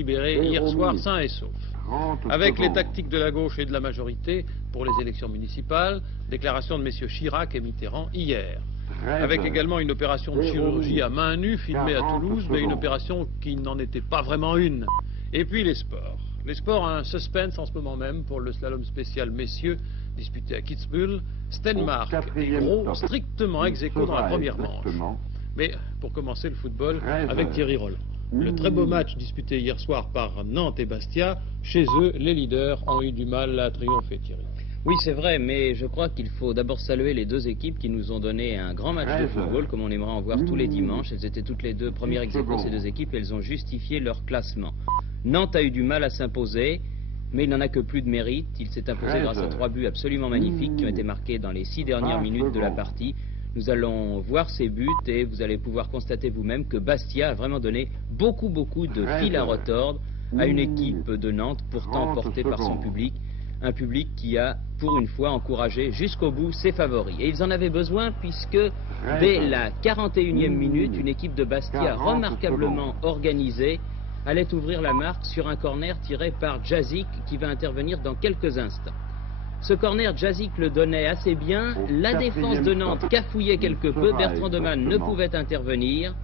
libéré hier soir sain et sauf. Avec les tactiques de la gauche et de la majorité pour les élections municipales, déclaration de messieurs Chirac et Mitterrand hier. Avec également une opération de chirurgie à main nue filmée à Toulouse, mais une opération qui n'en était pas vraiment une. Et puis les sports. Les sports ont un suspense en ce moment même pour le slalom spécial messieurs disputé à Kitzbühel. Stenmark et Gros strictement ex aequo dans la première manche. Mais pour commencer le football avec Thierry Roland. Le très beau match disputé hier soir par Nantes et Bastia, chez eux, les leaders ont eu du mal à triompher, Thierry. Oui, c'est vrai, mais je crois qu'il faut d'abord saluer les deux équipes qui nous ont donné un grand match de football, comme on aimerait en voir tous les dimanches. Elles étaient toutes les deux premières ex aequo, ces deux équipes, et elles ont justifié leur classement. Nantes a eu du mal à s'imposer, mais il n'en a que plus de mérite. Il s'est imposé grâce à 3 buts absolument magnifiques qui ont été marqués dans les 6 dernières minutes de la partie. Nous allons voir ces buts et vous allez pouvoir constater vous-même que Bastia a vraiment donné beaucoup de fil à retordre à une équipe de Nantes pourtant portée par son public. Un public qui a, pour une fois, encouragé jusqu'au bout ses favoris. Et ils en avaient besoin puisque, dès la 41e minute, une équipe de Bastia remarquablement organisée allait ouvrir la marque sur un corner tiré par Djazic qui va intervenir dans quelques instants. Ce corner, Djazic le donnait assez bien. La défense de Nantes cafouillait quelque peu. Bertrand Demanne ne pouvait intervenir.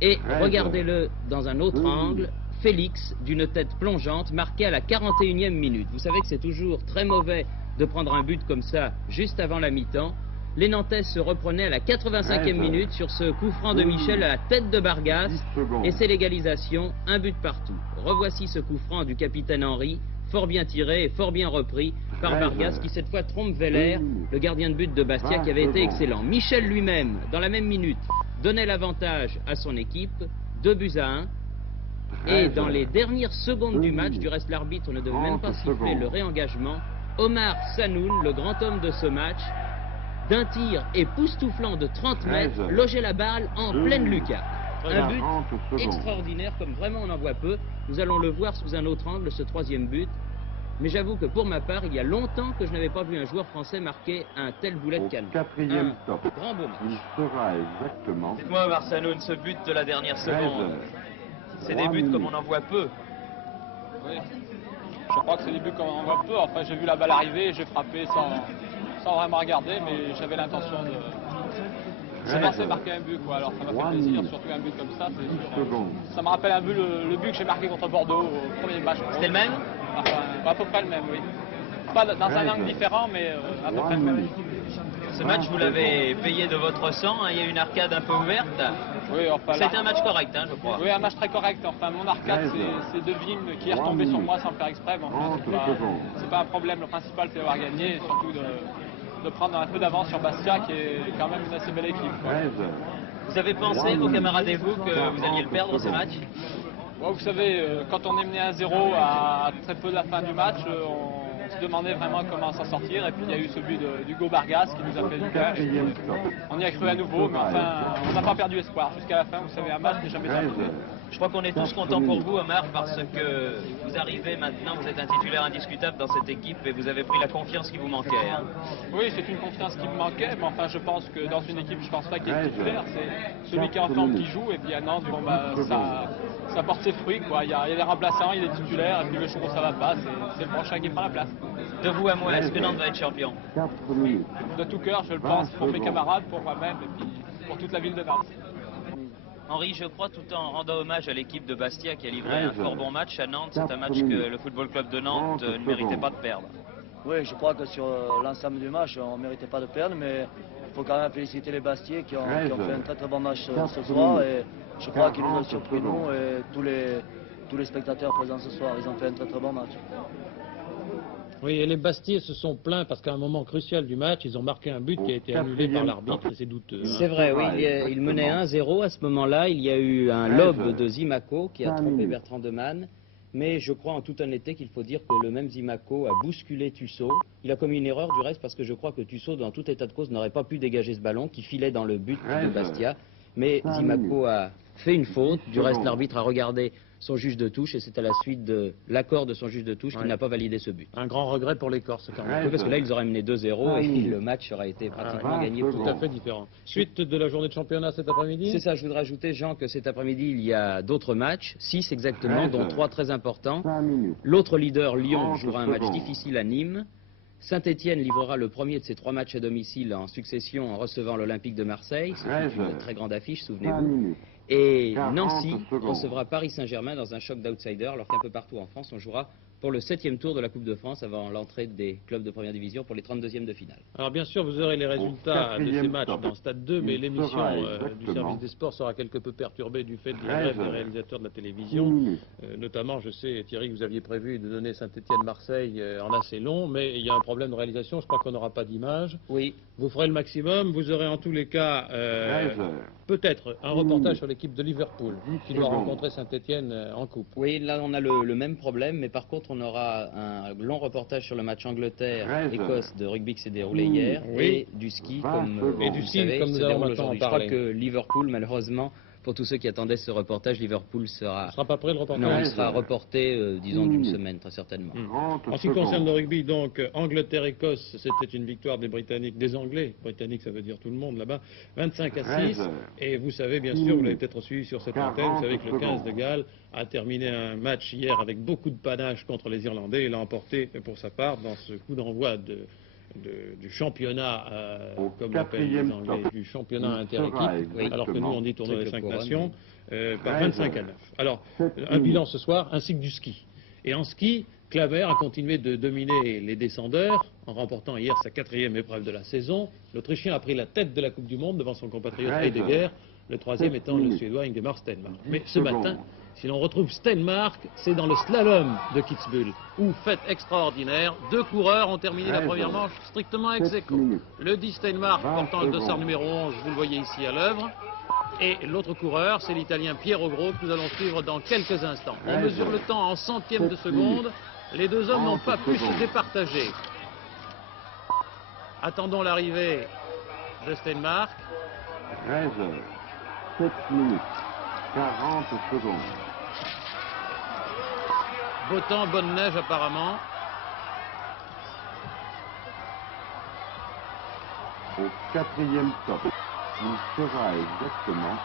Et regardez-le dans un autre angle. Félix, d'une tête plongeante, marqué à la 41e minute. Vous savez que c'est toujours très mauvais de prendre un but comme ça juste avant la mi-temps. Les Nantais se reprenaient à la 85e minute sur ce coup franc de Michel à la tête de Bargas. Et c'est l'égalisation, un but partout. Revoici ce coup franc du capitaine Henry, fort bien tiré et fort bien repris par Vargas qui cette fois trompe Veller, le gardien de but de Bastia qui avait été excellent. Michel lui-même, dans la même minute, donnait l'avantage à son équipe, 2-1. Et dans les dernières secondes du match, du reste l'arbitre ne devait même pas siffler le réengagement, Omar Sanoun, le grand homme de ce match, d'un tir époustouflant de 30 mètres, logeait la balle en pleine lucarne. Un but extraordinaire, comme vraiment on en voit peu. Nous allons le voir sous un autre angle, ce troisième but. Mais j'avoue que pour ma part, il y a longtemps que je n'avais pas vu un joueur français marquer un tel boulet de canon. Un grand beau match. Dites-moi, Omar Sanoun, ce but de la dernière seconde, c'est des buts comme on en voit peu. Oui, je crois que c'est des buts comme on en voit peu. Enfin, j'ai vu la balle arriver, j'ai frappé sans vraiment regarder, mais j'avais l'intention de... J'ai pensé marquer un but, quoi. Alors ça m'a fait plaisir, surtout un but comme ça, c'est sûr. Ça me rappelle un peu le but que j'ai marqué contre Bordeaux au premier match. C'était le même? Enfin, à peu près le même, oui. Pas dans un angle différent, mais à peu près le même. Ce match, vous l'avez payé de votre sang, hein. Il y a une arcade un peu ouverte. Oui, enfin... C'était un match correct, hein, je crois. Oui, un match très correct. Enfin, mon arcade, c'est Devine qui est retombé sur moi sans le faire exprès. Mais enfin, c'est pas un problème. Le principal, c'est d'avoir gagné et surtout de prendre un peu d'avance sur Bastia, qui est quand même une assez belle équipe, quoi. Vous avez pensé, vos camarades et vous, que vous alliez le perdre, ce match? Vous savez, quand on est mené à 0 à très peu de la fin du match, on se demandait vraiment comment s'en sortir. Et puis il y a eu ce but d'Hugo Bargas qui nous a fait du bien. On y a cru à nouveau, mais enfin, on n'a pas perdu espoir. Jusqu'à la fin, vous savez, un match n'est jamais terminé. Je crois qu'on est tous contents pour vous, Omar, parce que vous arrivez maintenant, vous êtes un titulaire indiscutable dans cette équipe et vous avez pris la confiance qui vous manquait. Hein. Oui, c'est une confiance qui me manquait, mais enfin, je pense que dans une équipe, je pense pas qu'il y ait titulaire. C'est celui qui est en forme qui joue, et puis à Nantes, bon, bah, ça porte ses fruits, quoi. Il y a des remplaçants, il y a des titulaires, et puis le jour où ça va pas, c'est le prochain qui prend la place. De vous à moi, est-ce que Nantes va être champion? De tout cœur, je le pense, pour mes camarades, pour moi-même, et puis pour toute la ville de Nantes. Henri, je crois, tout en rendant hommage à l'équipe de Bastia qui a livré un fort bon match à Nantes, c'est un match que le Football Club de Nantes ne méritait pas de perdre. Oui, je crois que sur l'ensemble du match, on ne méritait pas de perdre, mais il faut quand même féliciter les Bastiais qui ont fait un très bon match ce soir, et je crois qu'ils nous ont surpris, nous, et tous les spectateurs présents ce soir, ils ont fait un très bon match. Oui, et les Bastiais se sont plaints parce qu'à un moment crucial du match, ils ont marqué un but qui a été annulé par l'arbitre et c'est douteux. C'est vrai, oui, il menait 1-0 à ce moment-là. Il y a eu un lob de Zimaco qui a trompé Bertrand Demanne. Mais je crois en toute honnêteté qu'il faut dire que le même Zimaco a bousculé Tussaud. Il a commis une erreur du reste parce que je crois que Tussaud, dans tout état de cause, n'aurait pas pu dégager ce ballon qui filait dans le but de Bastia. Mais Zimaco a fait une faute. Du reste, l'arbitre a regardé son juge de touche et c'est à la suite de l'accord de son juge de touche qu'il n'a pas validé ce but. Un grand regret pour les Corses quand même. Oui, parce que là, ils auraient mené 2-0 et le match aurait été pratiquement gagné pour Tout à fait différent. Suite de la journée de championnat cet après-midi? C'est ça, je voudrais ajouter, Jean, que cet après-midi, il y a d'autres matchs, 6 exactement, dont 3 très importants. L'autre leader, Lyon, jouera un match difficile à Nîmes. Saint-Étienne livrera le premier de ses 3 matchs à domicile en succession en recevant l'Olympique de Marseille. C'est une très grande affiche, souvenez-vous. Et Nancy recevra Paris Saint-Germain dans un choc d'outsider, alors qu'un peu partout en France, on jouera pour le 7e tour de la Coupe de France avant l'entrée des clubs de première division pour les 32e de finale. Alors bien sûr, vous aurez les résultats de ces matchs dans Stade 2, mais l'émission du service des sports sera quelque peu perturbée du fait de la grève des réalisateurs de la télévision. Notamment, je sais, Thierry, que vous aviez prévu de donner Saint-Étienne-Marseille en assez long, mais il y a un problème de réalisation, je crois qu'on n'aura pas d'image. Oui. Vous ferez le maximum, vous aurez en tous les cas peut-être un reportage sur l'équipe de Liverpool qui doit rencontrer Saint-Étienne en coupe. Oui, là on a le même problème, mais par contre on aura un long reportage sur le match Angleterre-Écosse de rugby qui s'est déroulé hier et du ski comme vous savez, comme nous allons maintenant en aujourd'hui. Je crois parler. que Liverpool, malheureusement, pour tous ceux qui attendaient ce reportage, Liverpool sera... Ne sera pas prêt le reportage? Non, il sera reporté, disons, d'une semaine, très certainement. En ce qui concerne le rugby, donc, Angleterre-Écosse, c'était une victoire des Britanniques, des Anglais. Britanniques, ça veut dire tout le monde là-bas. 25-6. Et vous savez, bien sûr, vous l'avez peut-être suivi sur cette antenne, vous savez que le 15 de Galles a terminé un match hier avec beaucoup de panache contre les Irlandais et l'a emporté pour sa part dans ce coup d'envoi du championnat, comme l'appellent les Anglais, du championnat inter-équipe, alors que nous on dit tournoi des 5 nations, par 25-9. Alors, un bilan ce soir, ainsi que du ski. Et en ski, Claver a continué de dominer les descendeurs, en remportant hier sa 4e épreuve de la saison. L'Autrichien a pris la tête de la Coupe du Monde devant son compatriote Heidegger, le 3e étant le Suédois Ingemar Stenmark. Mais ce matin, si l'on retrouve Stenmark, c'est dans le slalom de Kitzbühel, où, fait extraordinaire, 2 coureurs ont terminé la première manche strictement ex aequo. Le dit Stenmark portant le dossard numéro 11, vous le voyez ici à l'œuvre, et l'autre coureur, c'est l'Italien Piero Gros, que nous allons suivre dans quelques instants. On mesure le temps en centièmes de seconde, les 2 hommes n'ont pas pu se départager. Attendons l'arrivée de Stenmark. 13 h 7 minutes, 40 secondes. Beau temps, bonne neige apparemment. Au 4e top, il sera exactement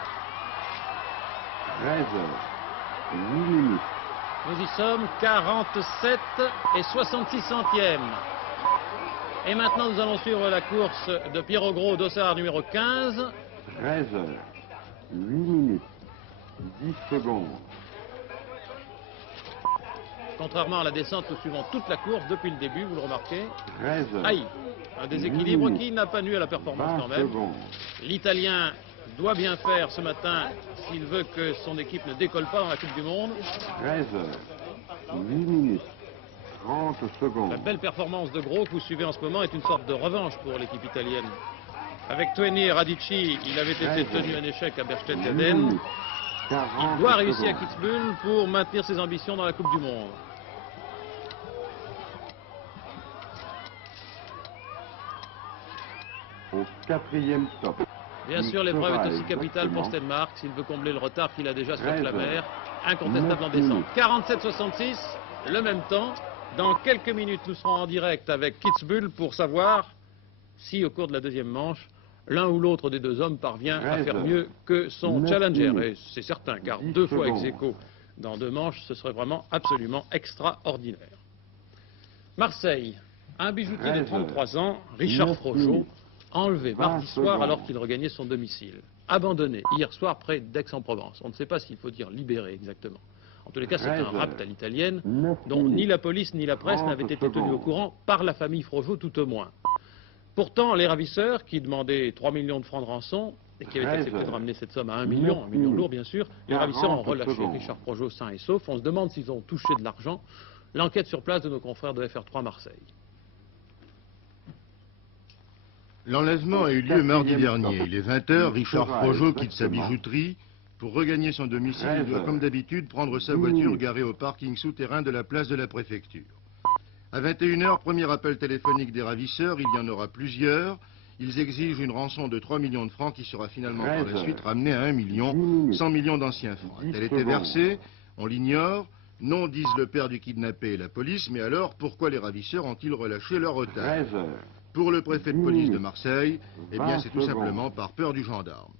13 h 8 minutes. Nous y sommes, 47 et 66 centièmes. Et maintenant, nous allons suivre la course de Piero Gros, dossard numéro 15. 13 h 8 minutes, 10 secondes. Contrairement à la descente, nous suivons toute la course depuis le début, vous le remarquez. 13 h Aïe, un déséquilibre qui n'a pas nuit à la performance quand même. L'Italien doit bien faire ce matin s'il veut que son équipe ne décolle pas dans la Coupe du Monde. 13 h 8 minutes, 30 secondes. La belle performance de Gros que vous suivez en ce moment est une sorte de revanche pour l'équipe italienne. Avec Tueni et Radici, il avait été tenu un échec à Berchtesgaden. Il doit réussir à Kitzbühel pour maintenir ses ambitions dans la Coupe du Monde. Au 4e top. Bien sûr, l'épreuve est aussi capitale pour Stenmark s'il veut combler le retard qu'il a déjà sur Claver. Incontestable en descente. 47-66, le même temps. Dans quelques minutes, nous serons en direct avec Kitzbühel pour savoir si, au cours de la 2e manche, l'un ou l'autre des 2 hommes parvient à faire mieux que son challenger. Et c'est certain, car 2 fois ex aequo dans 2 manches, ce serait vraiment absolument extraordinaire. Marseille, un bijoutier de 33 ans, Richard Frogeau, enlevé mardi soir alors qu'il regagnait son domicile. Abandonné hier soir près d'Aix-en-Provence. On ne sait pas s'il faut dire libéré exactement. En tous les cas, c'est un rapt à l'italienne, dont ni la police ni la presse n'avaient été tenus au courant par la famille Frogeau tout au moins. Pourtant, les ravisseurs, qui demandaient 3 millions de francs de rançon, et qui avaient accepté de ramener cette somme à 1 million lourd bien sûr, les ravisseurs ont relâché Richard Frogeau sain et sauf. On se demande s'ils ont touché de l'argent. L'enquête sur place de nos confrères de FR3 Marseille. L'enlèvement a eu lieu mardi dernier. Il est 20 h, Richard Frogeau quitte sa bijouterie. Pour regagner son domicile, il doit comme d'habitude prendre sa voiture garée au parking souterrain de la place de la préfecture. À 21 h, premier appel téléphonique des ravisseurs, il y en aura plusieurs. Ils exigent une rançon de 3 millions de francs qui sera finalement par la suite ramenée à 1 million, 100 millions d'anciens francs. Elle était versée. On l'ignore. Non, disent le père du kidnappé et la police, mais alors pourquoi les ravisseurs ont-ils relâché leur otage? 13 heures. Pour le préfet de 10 police de minutes. Marseille, eh bien 20 c'est tout secondes. simplement par peur du gendarme.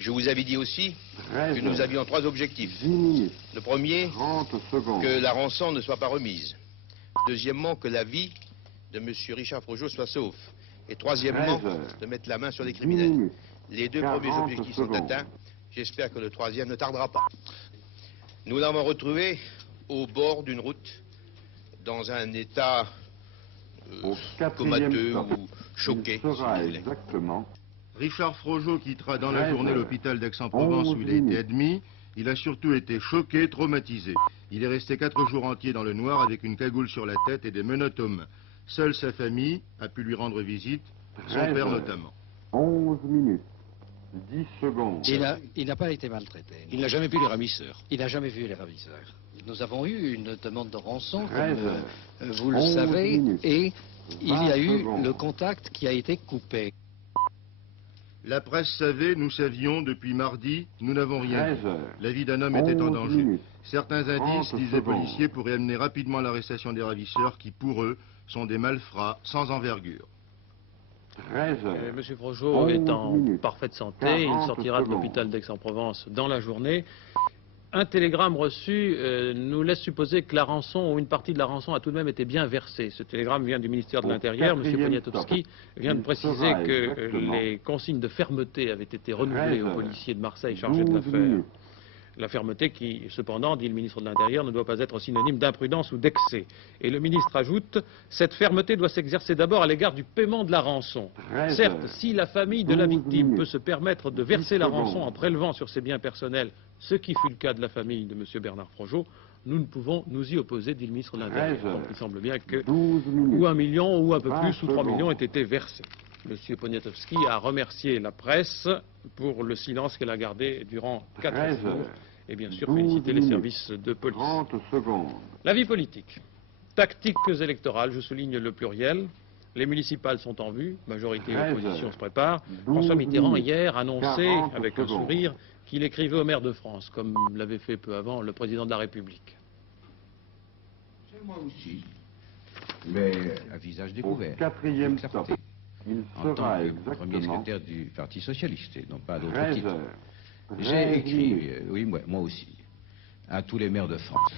Je vous avais dit aussi 13 que nous heures. avions 3 objectifs. 10 minutes. Le premier, 30 secondes. que la rançon ne soit pas remise. Deuxièmement, que la vie de M. Richard Frogeau soit sauf. Et troisièmement, 13 heures. de mettre la main sur les 10 criminels. minutes. Les 2 40 premiers objectifs sont secondes. atteints. J'espère que le troisième ne tardera pas. Nous l'avons retrouvé au bord d'une route, dans un état Au 4e comateux stop. ou choqué. Il si vous sera voulez. exactement Richard Frogeau quittera dans la 13 journée heures. l'hôpital d'Aix-en-Provence où il a été minutes. admis. Il a surtout été choqué, traumatisé. Il est resté 4 jours entiers dans le noir avec une cagoule sur la tête et des menottes aux mains. Seule sa famille a pu lui rendre visite, son 13 père heures. notamment. 11 minutes. 10 secondes. Il n'a pas été maltraité. Il n'a jamais vu les ravisseurs. Il n'a jamais vu les ravisseurs. Nous avons eu une demande de rançon, 13 comme heures. vous le 11 savez, minutes. et il y 20 a eu secondes. le contact qui a été coupé. La presse savait, nous savions, depuis mardi, nous n'avons rien 13 dit. heures. La vie d'un homme était en 11 danger. minutes. Certains 30 indices, disent les secondes. policiers, pourraient amener rapidement l'arrestation des ravisseurs qui, pour eux, sont des malfrats sans envergure. 13 heures. M. Frogeau 11 est en minutes. parfaite santé, il 40 sortira de secondes. l'hôpital d'Aix-en-Provence dans la journée. Un télégramme reçu nous laisse supposer que la rançon ou une partie de la rançon a tout de même été bien versée. Ce télégramme vient du ministère de Au l'Intérieur. M. 4e Poniatowski vient de Il préciser sera que exactement les consignes de fermeté avaient été renouvelées 13 aux heures. policiers de Marseille chargés de 12 l'affaire. minutes. La fermeté qui, cependant, dit le ministre de l'Intérieur, ne doit pas être synonyme d'imprudence ou d'excès. Et le ministre ajoute, cette fermeté doit s'exercer d'abord à l'égard du paiement de la rançon. 13 Certes, heures. si la famille de la 12 victime minutes. peut se permettre de 10 verser la secondes. rançon en prélevant sur ses biens personnels, ce qui fut le cas de la famille de M. Bernard Frogeau, nous ne pouvons nous y opposer, dit le ministre de 13 l'Intérieur. heures. Donc il semble bien que 12 minutes. ou 1 million ou un peu 20 plus, ou 3 secondes. millions aient été versés. M. Poniatowski a remercié la presse pour le silence qu'elle a gardé durant 4 13 jours. heures. Et bien sûr, 12 féliciter les minutes. services de police. 30 secondes. La vie politique. Tactiques électorales, je souligne le pluriel. Les municipales sont en vue, majorité et 13 opposition heures. se préparent. 12 François Mitterrand, minutes. hier, annonçait, 40 avec un secondes. sourire, qu'il écrivait au maire de France, comme l'avait fait peu avant le président de la République. C'est moi aussi. Mais à visage Au découvert. 4e Clarté. stop. Il En tant sera que premier exactement secrétaire du Parti Socialiste, et non pas d'autre 13 titre. heures. J'ai 13 écrit, minutes. oui, moi aussi, à tous les maires de France.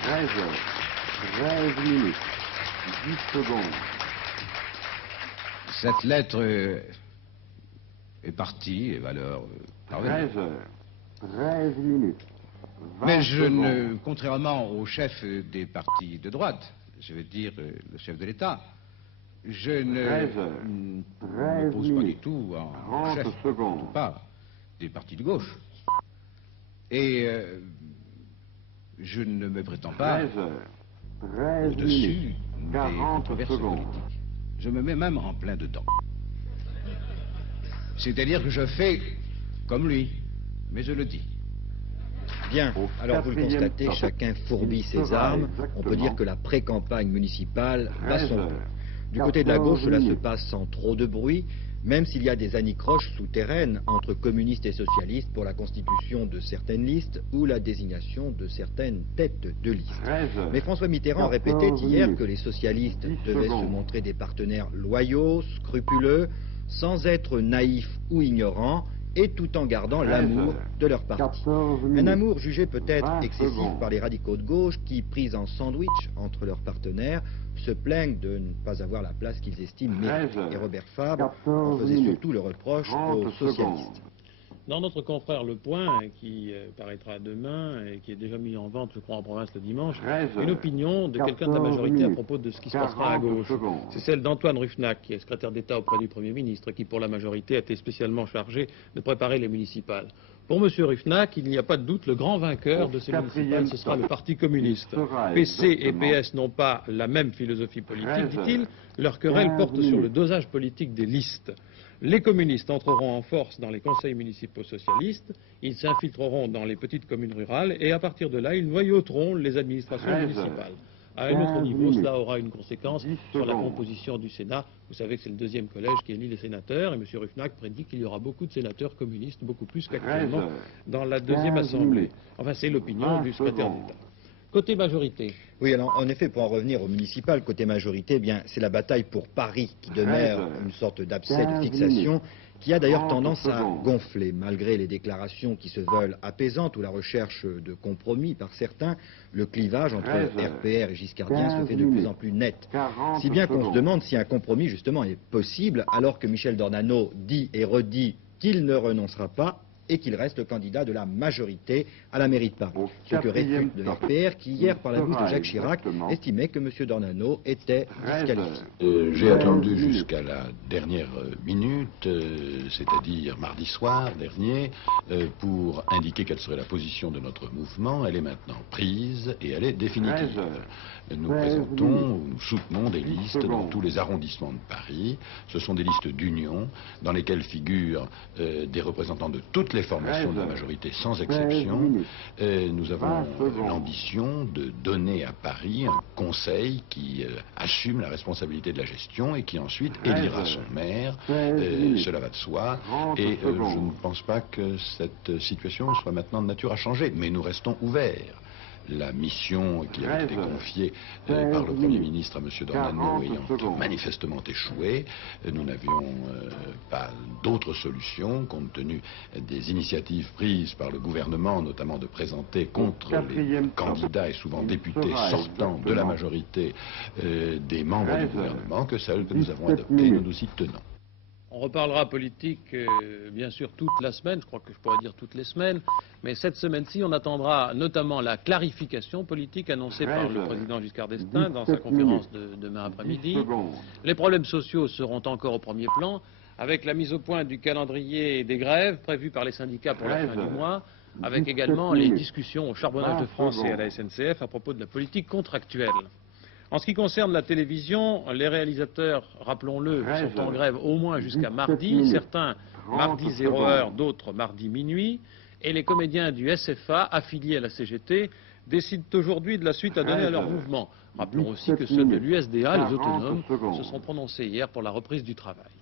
« 13 heures, 13 minutes, 10 secondes. Cette lettre est partie et va leur parvenir. 13 heures, 13 minutes, 20 Mais je secondes. ne, contrairement au chef des partis de droite, je veux dire le chef de l'État, je 13 heures, ne 13 me pose pas du minutes, tout en 30 chef, secondes. surtout pas des partis de gauche. Et je ne me prétends pas 13 heures, 13 au-dessus minutes, des 40 controverses secondes. politiques. Je me mets même en plein dedans. C'est-à-dire que je fais comme lui, mais je le dis. Bien, Au alors vous le 4e constatez, stop. chacun fourbit Il ses sera armes. On peut exactement dire que la pré-campagne municipale va 13 son heures, peu. Du côté de la 14 gauche, cela se minutes. passe sans trop de bruit, même s'il y a des anicroches souterraines entre communistes et socialistes pour la constitution de certaines listes ou la désignation de certaines têtes de liste. 13 heures, Mais François Mitterrand 14 répétait hier minutes, que les socialistes 10 devaient se secondes. montrer des partenaires loyaux, scrupuleux, sans être naïfs ou ignorants, et tout en gardant 13 l'amour heures, de leur parti. 14 minutes, Un amour jugé peut-être 20 excessif secondes. par les radicaux de gauche qui, pris en sandwich entre leurs partenaires, se plaignent de ne pas avoir la place qu'ils estiment 13 méritée. heures, Et Robert Fabre en 14 faisait minutes, surtout le reproche 30 aux socialistes. secondes. Dans notre confrère Le Point, qui paraîtra demain et qui est déjà mis en vente, je crois, en province le dimanche, 13 une heures, opinion de quelqu'un de la 14 majorité à minutes, propos de ce qui se passera à 40 gauche. secondes. C'est celle d'Antoine Ruffnac, qui est secrétaire d'État auprès du Premier ministre, qui pour la majorité a été spécialement chargé de préparer les municipales. Pour M. Ruffnac, il n'y a pas de doute, le grand vainqueur de ces municipales, ce sera le Parti communiste. Il sera PC et exactement PS n'ont pas la même philosophie politique, 13 dit-il. heures, Leur querelle 15 porte sur le minutes. dosage politique des listes. Les communistes entreront en force dans les conseils municipaux socialistes, ils s'infiltreront dans les petites communes rurales et à partir de là, ils noyauteront les administrations 13 heures. municipales. À un autre niveau, cela aura une conséquence sur la composition du Sénat. Vous savez que c'est le deuxième collège qui élit les sénateurs, et M. Rufnack prédit qu'il y aura beaucoup de sénateurs communistes, beaucoup plus qu'actuellement dans la deuxième assemblée. Enfin, c'est l'opinion du secrétaire d'État. Côté majorité. Oui, alors en effet, pour en revenir au municipal, côté majorité, eh bien, c'est la bataille pour Paris qui demeure une sorte d'abcès de fixation qui a d'ailleurs tendance à gonfler. Malgré les déclarations qui se veulent apaisantes ou la recherche de compromis par certains, le clivage entre RPR et giscardien se fait de plus en plus net. Si bien qu'on se demande si un compromis justement est possible alors que Michel Dornano dit et redit qu'il ne renoncera pas et qu'il reste candidat de la majorité à la mairie de Paris. Ce que réfute le RPR qui, hier, par la bouche de Jacques Chirac, estimait que M. Dornano était disqualifié. J'ai attendu jusqu'à la dernière minute, c'est-à-dire mardi soir dernier, pour indiquer quelle serait la position de notre mouvement. Elle est maintenant prise et elle est définitive. Nous présentons, nous soutenons des listes dans tous les arrondissements de Paris. Ce sont des listes d'union dans lesquelles figurent des représentants de toutes les formations de la majorité sans exception. Nous avons l'ambition de donner à Paris un conseil qui assume la responsabilité de la gestion et qui ensuite élira son maire. Cela va de soi et je ne pense pas que cette situation soit maintenant de nature à changer, mais nous restons ouverts. La mission qui avait été confiée par le Premier ministre à M. Dornano ayant manifestement échoué, nous n'avions pas d'autre solution, compte tenu des initiatives prises par le gouvernement, notamment de présenter contre les candidats et souvent députés sortants de la majorité des membres du gouvernement, que celle que nous avons adoptée, nous nous y tenons. On reparlera politique, bien sûr, toute la semaine, je crois que je pourrais dire toutes les semaines, mais cette semaine-ci, on attendra notamment la clarification politique annoncée par le président Giscard d'Estaing dans sa conférence de demain après-midi. Les problèmes sociaux seront encore au premier plan, avec la mise au point du calendrier des grèves prévues par les syndicats pour la fin du mois, avec également les discussions au charbonnage de France et à la SNCF à propos de la politique contractuelle. En ce qui concerne la télévision, les réalisateurs, rappelons-le, sont en grève au moins jusqu'à mardi, certains mardi 0h, d'autres mardi minuit, et les comédiens du SFA, affiliés à la CGT, décident aujourd'hui de la suite à donner à leur mouvement. Rappelons aussi que ceux de l'USDA, les autonomes, se sont prononcés hier pour la reprise du travail.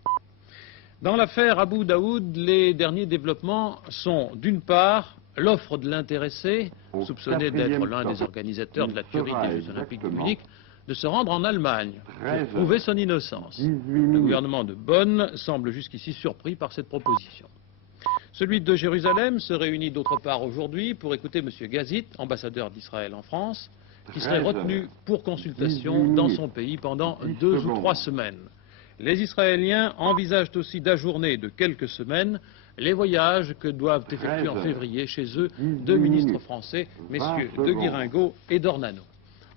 Dans l'affaire Abou Daoud, les derniers développements sont, d'une part, l'offre de l'intéressé, soupçonné d'être l'un des organisateurs de la tuerie des Jeux Olympiques de Munich, de se rendre en Allemagne pour prouver son innocence. Le gouvernement de Bonn semble jusqu'ici surpris par cette proposition. Celui de Jérusalem se réunit d'autre part aujourd'hui pour écouter M. Gazit, ambassadeur d'Israël en France, qui serait retenu pour consultation dans son pays pendant 2 ou 3 semaines. Les Israéliens envisagent aussi d'ajourner de quelques semaines les voyages que doivent effectuer en février chez eux 2 ministres français, messieurs de Guéringaud et d'Ornano.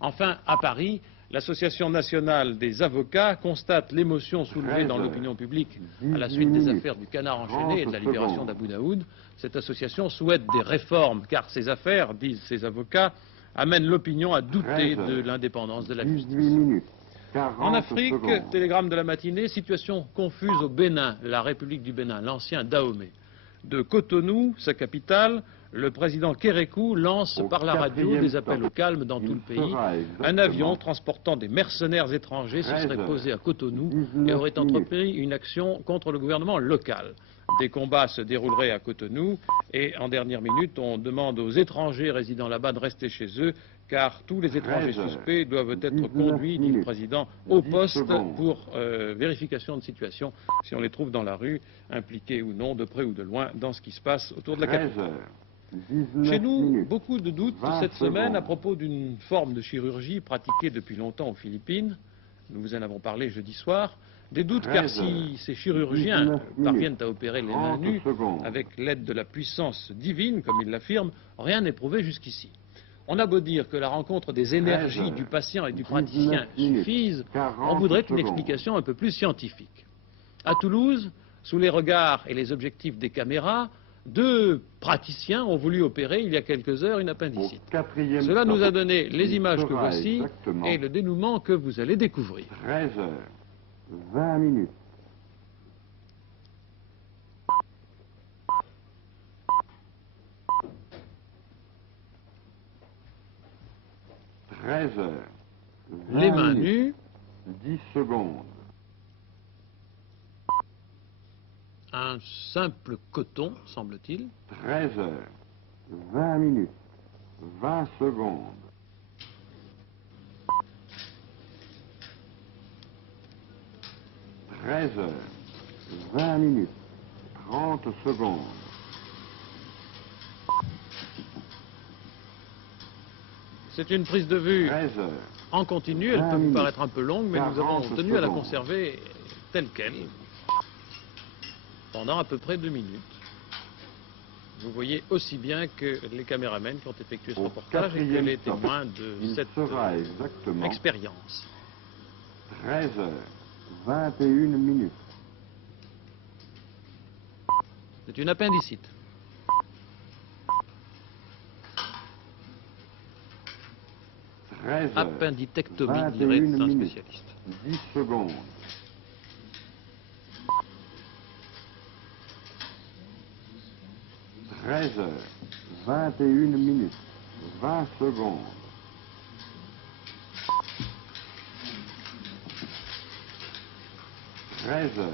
Enfin, à Paris, l'Association nationale des avocats constate l'émotion soulevée dans l'opinion publique à la suite des affaires du canard enchaîné et de la libération d'Abou Daoud. Cette association souhaite des réformes car ces affaires, disent ces avocats, amènent l'opinion à douter de l'indépendance de la justice. En Afrique, télégramme de la matinée, situation confuse au Bénin, la République du Bénin, l'ancien Dahomey. De Cotonou, sa capitale, le président Kérékou lance par la radio des appels au calme dans tout le pays. Un avion transportant des mercenaires étrangers se serait posé à Cotonou et aurait entrepris une action contre le gouvernement local. Des combats se dérouleraient à Cotonou et en dernière minute, on demande aux étrangers résidant là-bas de rester chez eux car tous les étrangers suspects doivent être conduits, dit le président, au poste pour vérification de situation si on les trouve dans la rue, impliqués ou non, de près ou de loin, dans ce qui se passe autour de la capitale. Chez nous, beaucoup de doutes cette semaine à propos d'une forme de chirurgie pratiquée depuis longtemps aux Philippines. Nous vous en avons parlé jeudi soir. Des doutes car si ces chirurgiens parviennent à opérer les mains nues avec l'aide de la puissance divine, comme ils l'affirment, rien n'est prouvé jusqu'ici. On a beau dire que la rencontre des énergies du patient et du praticien suffise, on voudrait une explication un peu plus scientifique. À Toulouse, sous les regards et les objectifs des caméras, 2 praticiens ont voulu opérer il y a quelques heures une appendicite. Cela nous a donné les images que voici et le dénouement que vous allez découvrir. 13h20. 13h. secondes. Un simple coton, semble-t-il. 13 heures, 20 minutes, 20 secondes. 13 heures, 20 minutes, 30 secondes. C'est une prise de vue en continu, elle peut vous paraître un peu longue, mais nous avons tenu à la conserver telle qu'elle pendant à peu près 2 minutes. Vous voyez aussi bien que les caméramens qui ont effectué ce reportage et que les témoins de cette expérience. 13 heures, 21 minutes. C'est une appendicite. Appendicectomie, dirait un spécialiste. 10 secondes. 13 heures, 21 minutes, 20 secondes. 13 heures,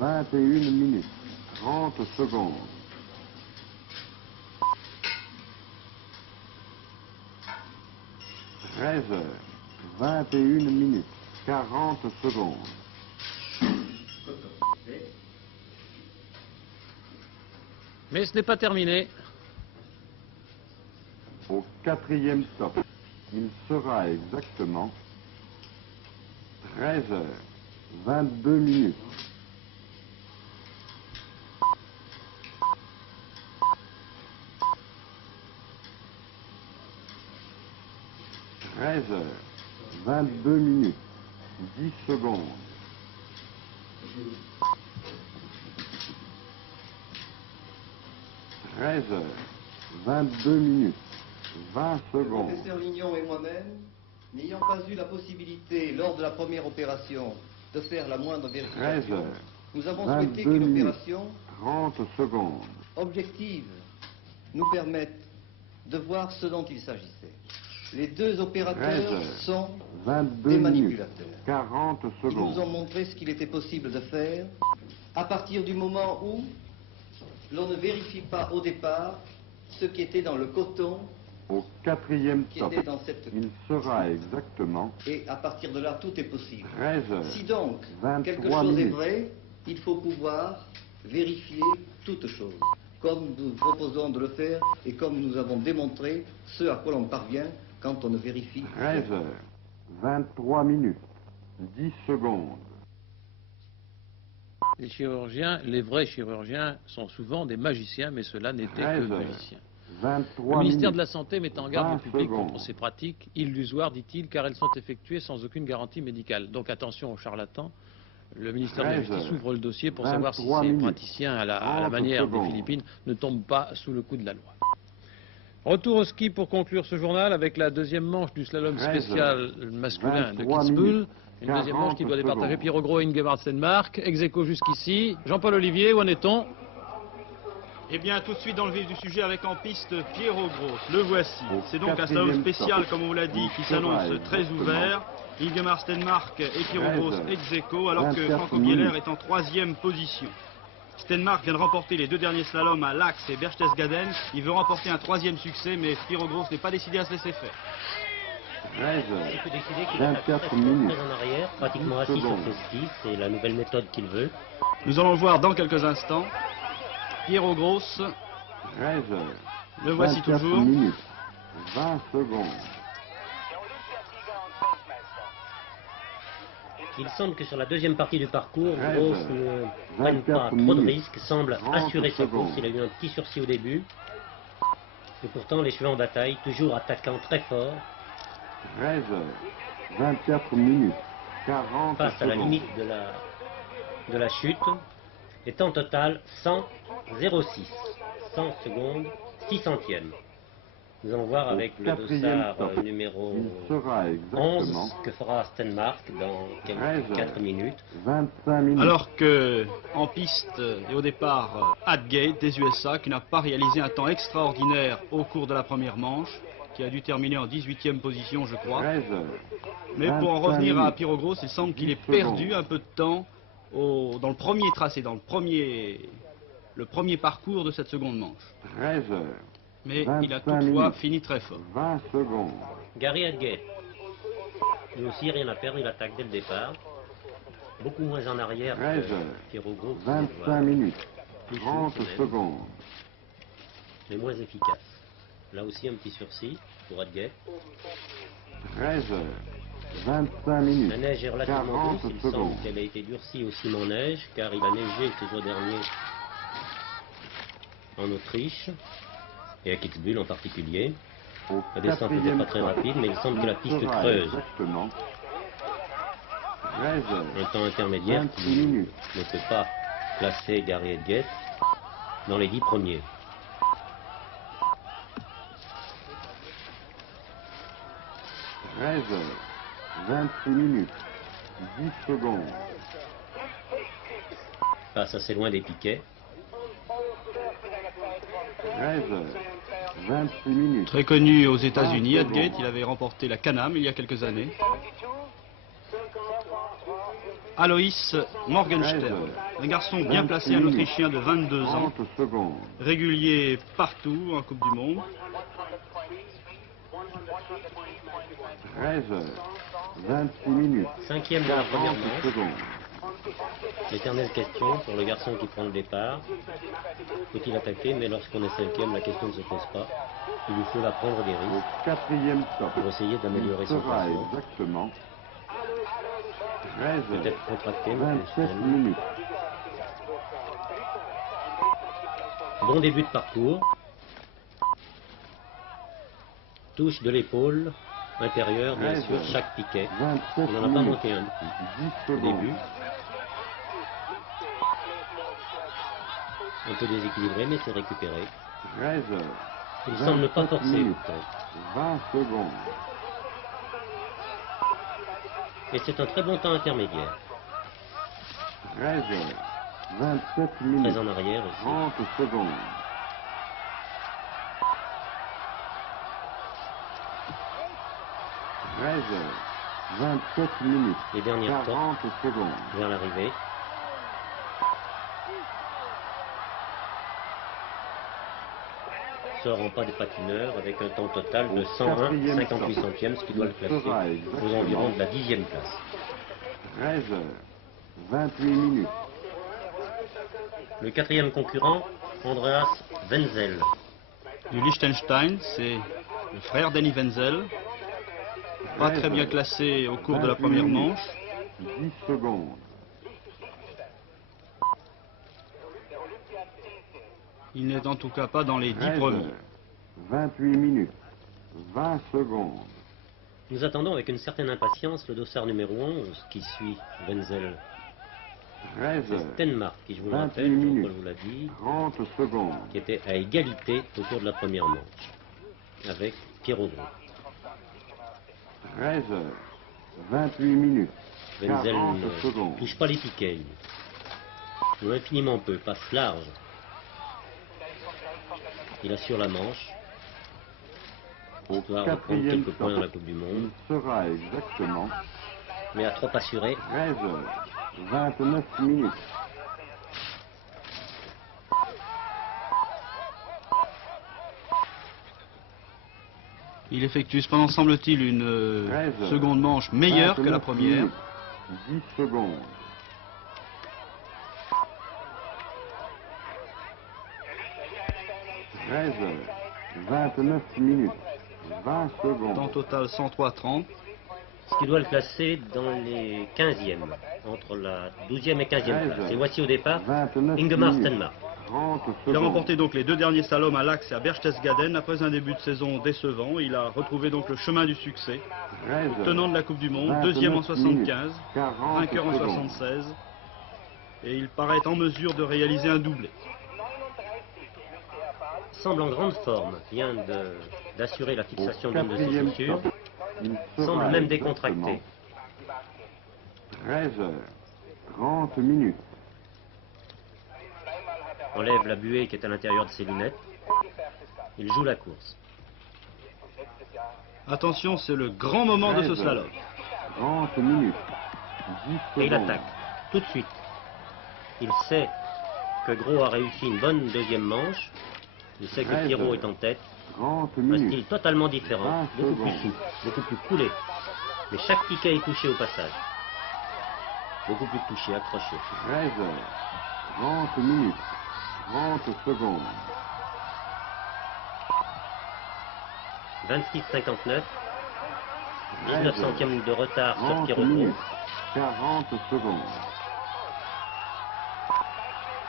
21 minutes, 30 secondes. 13 heures, 21 minutes, 40 secondes. Mais ce n'est pas terminé. Au 4e stop, il sera exactement 13 heures, 22 minutes. 13 heures, 22 minutes, 10 secondes. 13 heures, 22 minutes, 20 secondes. Le professeur Lignon et moi-même, n'ayant pas eu la possibilité, lors de la première opération, de faire la moindre vérification, nous avons souhaité qu'une opération 30 secondes. objective nous permette de voir ce dont il s'agissait. Les deux opérateurs sont des manipulateurs. 40 secondes. Ils nous ont montré ce qu'il était possible de faire à partir du moment où l'on ne vérifie pas au départ ce qui était dans le coton au 4e qui stop. était dans cette... Il sera exactement. Et à partir de là, tout est possible. 13 heures, si donc 23 quelque chose minutes. est vrai, il faut pouvoir vérifier toute chose, comme nous proposons de le faire et comme nous avons démontré ce à quoi l'on parvient quand on ne vérifie. 13 heures, 23 minutes, 10 secondes. Les chirurgiens, les vrais chirurgiens, sont souvent des magiciens, mais cela n'était que magiciens. Le ministère de la Santé met en garde le public contre ces pratiques illusoires, dit-il, car elles sont effectuées sans aucune garantie médicale. Donc attention aux charlatans. Le ministère de la Justice ouvre le dossier pour savoir si ces praticiens, à la manière des Philippines, ne tombent pas sous le coup de la loi. Retour au ski pour conclure ce journal avec la deuxième manche du slalom spécial masculin de Kitzbühel. Une deuxième manche qui doit départager Pierre Gros et Ingemar Stenmark. Ex aequo jusqu'ici. Jean-Paul Olivier, où en est-on? Eh bien, tout de suite dans le vif du sujet avec en piste Piero Gross. Le voici. C'est donc un slalom spécial, comme on vous l'a dit, qui s'annonce très ouvert. Ingemar Stenmark et Piero Gross ex aequo, alors que Franco Bieler est en 3e position. Stenmark vient de remporter les 2 derniers slaloms à Lax et Berchtesgaden. Il veut remporter un 3e succès, mais Piero Gross n'est pas décidé à se laisser faire. 13 Il peut décider qu'il 24 minutes. en arrière, pratiquement assis sur ses skis. C'est la nouvelle méthode qu'il veut. Nous allons le voir dans quelques instants. Piero Gross. 13 heures. Le voici toujours. Minutes, 20 secondes. Il semble que sur la deuxième partie du parcours, Gross ne prenne pas trop de risques, semble assurer sa course. Il a eu un petit sursis au début. Et pourtant, les chevaux en bataille, toujours attaquant très fort. 13 heures, 24 minutes, 40 passe à la limite de la chute. Est en total 100,06. 100 secondes, 6 centièmes. Nous allons voir avec le dossard numéro 11 que fera Stenmark dans quelques 4 minutes. 25 minutes. Alors que en piste et au départ Hadgate des USA qui n'a pas réalisé un temps extraordinaire au cours de la première manche. qui a dû terminer en 18e position, je crois. 13 Mais pour en revenir à minutes. Pyrogros, il semble qu'il ait 10 perdu secondes. un peu de temps dans le premier tracé, dans le premier parcours de cette seconde manche. 13 Mais il a 25 toutefois minutes. fini très fort. 20 secondes. Gary Edgate. Lui aussi, rien à perdre, il attaque dès le départ. Beaucoup moins en arrière 13 que Pyrogros. 25 minutes. Plus 30 souple, quand même, secondes. mais moins efficace. Là aussi, un petit sursis pour Edgate. 13 25 minutes. La neige est relativement 40 douce, il secondes. semble qu'elle a été durcie au ciment neige, car il a neigé ces jours derniers en Autriche, et à Kitzbühel en particulier. La descente n'était pas très rapide, mais il semble que la piste creuse. Exactement. 13 Un temps intermédiaire 26 qui minutes. ne peut pas placer Gary Edgate dans les 10 premiers. 13 26 minutes. 10 secondes. Passe assez loin des piquets. 13 26 minutes. Très connu aux États-Unis, Edgate, il avait remporté la Can-Am il y a quelques années. Alois Morgenstern, un garçon bien placé, un Autrichien de 22 ans, 30 secondes. régulier partout en Coupe du Monde. 13 26 minutes. Cinquième de la première 40 manche. secondes. L'éternelle question pour le garçon qui prend le départ. Faut-il attaquer? Mais lorsqu'on est cinquième, la question ne se pose pas. Il lui faut la prendre des Au risques quatrième stop. pour essayer d'améliorer son Sera classement. exactement 13 Peut-être contracté, mais 27 minutes. bon début de parcours. Touche de l'épaule intérieure, bien 13, sûr, chaque piquet. 27 Il n'en a pas minutes. manqué un 10 au secondes. début. Un peu déséquilibré, mais c'est récupéré. 13 Il semble ne pas 27 forcer. minutes. pourtant. 20 secondes. Et c'est un très bon temps intermédiaire. 13 27 minutes. Très en arrière aussi. 30 secondes. 13 27 minutes. Les dernières 40 secondes. vers l'arrivée. Sort en pas de patineur avec un temps total de 101 58 centièmes, ce qui doit le classer aux environs de la 10e place. 13 28 minutes. Le quatrième concurrent, Andreas Wenzel. Du Liechtenstein, c'est le frère d'Annie Wenzel. Pas très bien classé au cours de la première manche. 10 secondes. Il n'est en tout cas pas dans les 10 13 premiers. 28 minutes. 20 secondes. Nous attendons avec une certaine impatience le dossard numéro 11 qui suit Wenzel. 13 C'est Stenmark qui, je vous le 28 rappelle, minutes. Jean-Paul vous l'a dit, 30 secondes. qui était à égalité au cours de la première manche avec Pyrogros. 13 28 minutes. Wenzel 40 ne secondes. touche pas les piquets. Ou infiniment peu, passe large. Il assure la manche. Au Histoire de prendre quatrième quelques points dans la stop. Coupe du Monde. Il sera exactement Mais à trop assuré, 13 29 minutes. Il effectue cependant, semble-t-il, une 13, seconde manche meilleure que la 29 première. minutes. 10 secondes. 13 29 minutes. 20 secondes. Temps total 103,30. ce qui doit le classer dans les 15e, entre la 12e et 15e place. Et voici au départ 29 Ingemar minutes. Stenmark. 30 Il a secondes. remporté donc les deux derniers slaloms à l'Axe et à Berchtesgaden après un début de saison décevant. Il a retrouvé donc le chemin du succès. 13, Tenant de la Coupe du Monde, 29 deuxième en 75, minutes, 40 vainqueur en secondes. 76. Et il paraît en mesure de réaliser un doublé. Semble en grande forme, vient d'assurer la fixation d'une de ses Quatrième chaussures, stop, il sera semble même exactement décontracté. 13 30 minutes. Enlève la buée qui est à l'intérieur de ses lunettes. Il joue la course. Attention, c'est le grand moment de ce slalom. 30 minutes. 10 Et il secondes. attaque, tout de suite. Il sait que Gros a réussi une bonne deuxième manche. Il sait que 13, Pierrot est en tête. 30 Un minutes. style totalement différent, 20 beaucoup plus secondes. souple, beaucoup plus coulé. Mais chaque piquet est touché au passage. Beaucoup plus touché, accroché. 13 heures. 30 minutes. 30 secondes. 26,59. 19 centièmes de retard sur 30 Pierrot Gros. minutes. 40 secondes.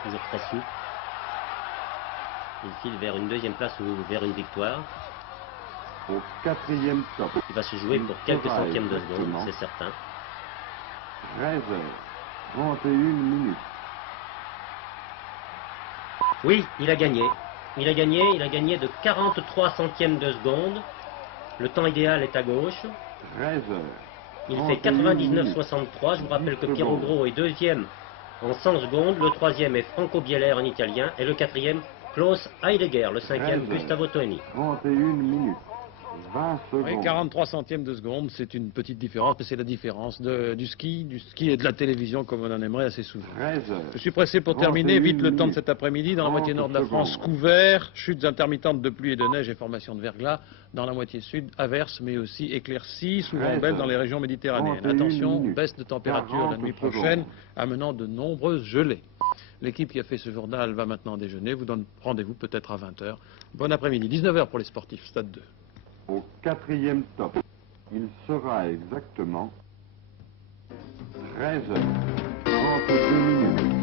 Toujours très souple. Il file vers une deuxième place ou vers une victoire. Au 4e stop. Il va se jouer pour quelques centièmes de seconde, c'est certain. 13 heures. 31 minutes. Oui, il a gagné. Il a gagné de 43 centièmes de seconde. Le temps idéal est à gauche. 13 heures. Il fait 99,63. Je vous rappelle que Pierrot Gros est deuxième en 100 secondes. Le troisième est Franco Bieler en italien. Et le quatrième, Klaus Heidegger. Le cinquième, Gustavo Toeni. 31 minutes. 20 secondes. Oui, 43 centièmes de seconde, c'est une petite différence, mais c'est la différence du ski et de la télévision, comme on en aimerait assez souvent. 13 heures. Je suis pressé pour terminer, vite le temps de cet après-midi. Dans la moitié nord de la France, couvert, chutes intermittentes de pluie et de neige et formation de verglas. Dans la moitié sud, averses, mais aussi éclaircies, souvent belles dans les régions méditerranéennes. Attention, baisse de température la nuit prochaine, amenant de nombreuses gelées. L'équipe qui a fait ce journal va maintenant déjeuner, vous donne rendez-vous peut-être à 20h. Bon après-midi, 19h pour les sportifs, stade 2. Au 4e stop, il sera exactement 13 heures. 32 minutes.